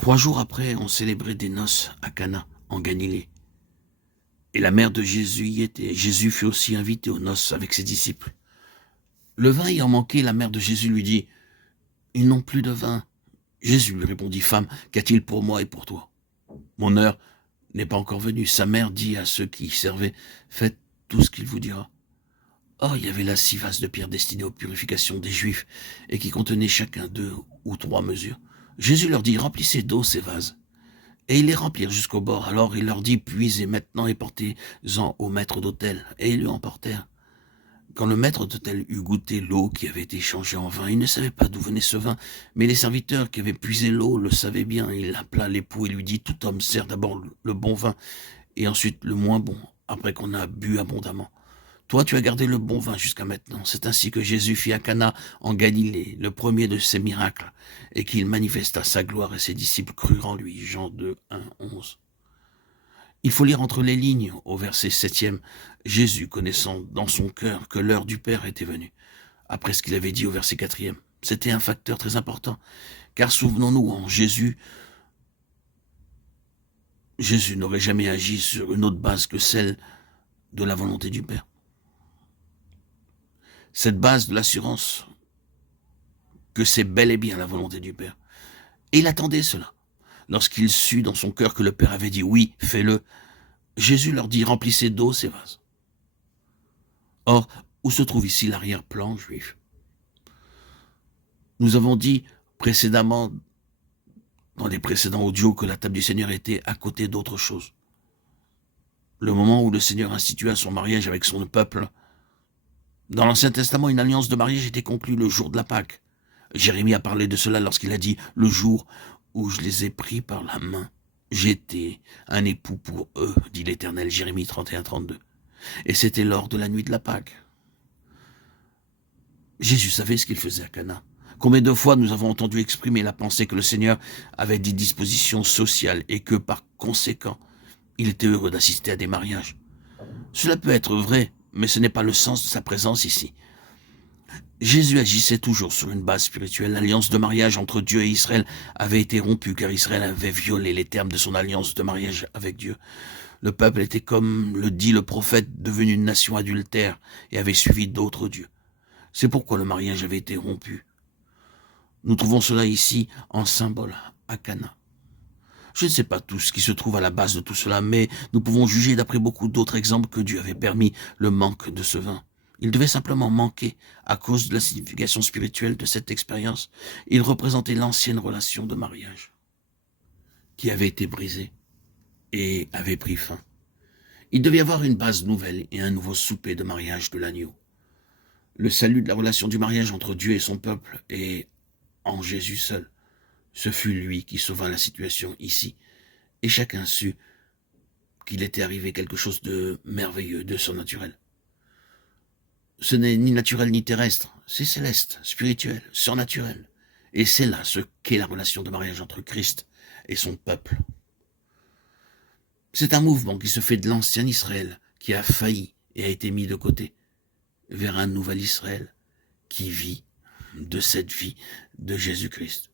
3 jours après, on célébrait des noces à Cana, en Galilée. Et la mère de Jésus y était. Jésus fut aussi invité aux noces avec ses disciples. Le vin ayant manqué, la mère de Jésus lui dit « Ils n'ont plus de vin. » Jésus lui répondit « Femme, qu'a-t-il pour moi et pour toi? Mon heure n'est pas encore venue. » Sa mère dit à ceux qui y servaient « Faites tout ce qu'il vous dira. » Or, il y avait là 6 vases de pierre destinés aux purifications des Juifs et qui contenaient chacun 2 ou 3 mesures. Jésus leur dit « Remplissez d'eau ces vases. » Et ils les remplirent jusqu'au bord. Alors il leur dit « Puisez maintenant et portez-en au maître d'autel. » Et ils lui emportèrent. Quand le maître d'autel eut goûté l'eau qui avait été changée en vin, il ne savait pas d'où venait ce vin, mais les serviteurs qui avaient puisé l'eau le savaient bien. Il appela l'époux et lui dit « Tout homme sert d'abord le bon vin, et ensuite le moins bon, après qu'on a bu abondamment. Toi, tu as gardé le bon vin jusqu'à maintenant. » C'est ainsi que Jésus fit à Cana, en Galilée, le premier de ses miracles, et qu'il manifesta sa gloire, et ses disciples crurent en lui. Jean 2, 1, 11. Il faut lire entre les lignes, au verset 7e, Jésus, connaissant dans son cœur que l'heure du Père était venue, après ce qu'il avait dit au verset 4e. C'était un facteur très important, car souvenons-nous, en Jésus n'aurait jamais agi sur une autre base que celle de la volonté du Père. Cette base de l'assurance que c'est bel et bien la volonté du Père. Et il attendait cela. Lorsqu'il sut dans son cœur que le Père avait dit « Oui, fais-le », Jésus leur dit « Remplissez d'eau ces vases. » Or, où se trouve ici l'arrière-plan juif? Nous avons dit précédemment, dans les précédents audios, que la table du Seigneur était à côté d'autre chose. Le moment où le Seigneur institua son mariage avec son peuple. Dans l'Ancien Testament, une alliance de mariage était conclue le jour de la Pâque. Jérémie a parlé de cela lorsqu'il a dit « Le jour où je les ai pris par la main, j'étais un époux pour eux, dit l'Éternel. » Jérémie 31, 32. Et c'était lors de la nuit de la Pâque. Jésus savait ce qu'il faisait à Cana. Combien de fois nous avons entendu exprimer la pensée que le Seigneur avait des dispositions sociales et que, par conséquent, il était heureux d'assister à des mariages. Cela peut être vrai, mais ce n'est pas le sens de sa présence ici. Jésus agissait toujours sur une base spirituelle. L'alliance de mariage entre Dieu et Israël avait été rompue car Israël avait violé les termes de son alliance de mariage avec Dieu. Le peuple était, comme le dit le prophète, devenu une nation adultère et avait suivi d'autres dieux. C'est pourquoi le mariage avait été rompu. Nous trouvons cela ici en symbole à Cana. Je ne sais pas tout ce qui se trouve à la base de tout cela, mais nous pouvons juger d'après beaucoup d'autres exemples que Dieu avait permis le manque de ce vin. Il devait simplement manquer à cause de la signification spirituelle de cette expérience. Il représentait l'ancienne relation de mariage qui avait été brisée et avait pris fin. Il devait y avoir une base nouvelle et un nouveau souper de mariage de l'agneau. Le salut de la relation du mariage entre Dieu et son peuple et en Jésus seul. Ce fut lui qui sauva la situation ici, et chacun sut qu'il était arrivé quelque chose de merveilleux, de surnaturel. Ce n'est ni naturel ni terrestre, c'est céleste, spirituel, surnaturel. Et c'est là ce qu'est la relation de mariage entre Christ et son peuple. C'est un mouvement qui se fait de l'ancien Israël, qui a failli et a été mis de côté, vers un nouvel Israël qui vit de cette vie de Jésus-Christ.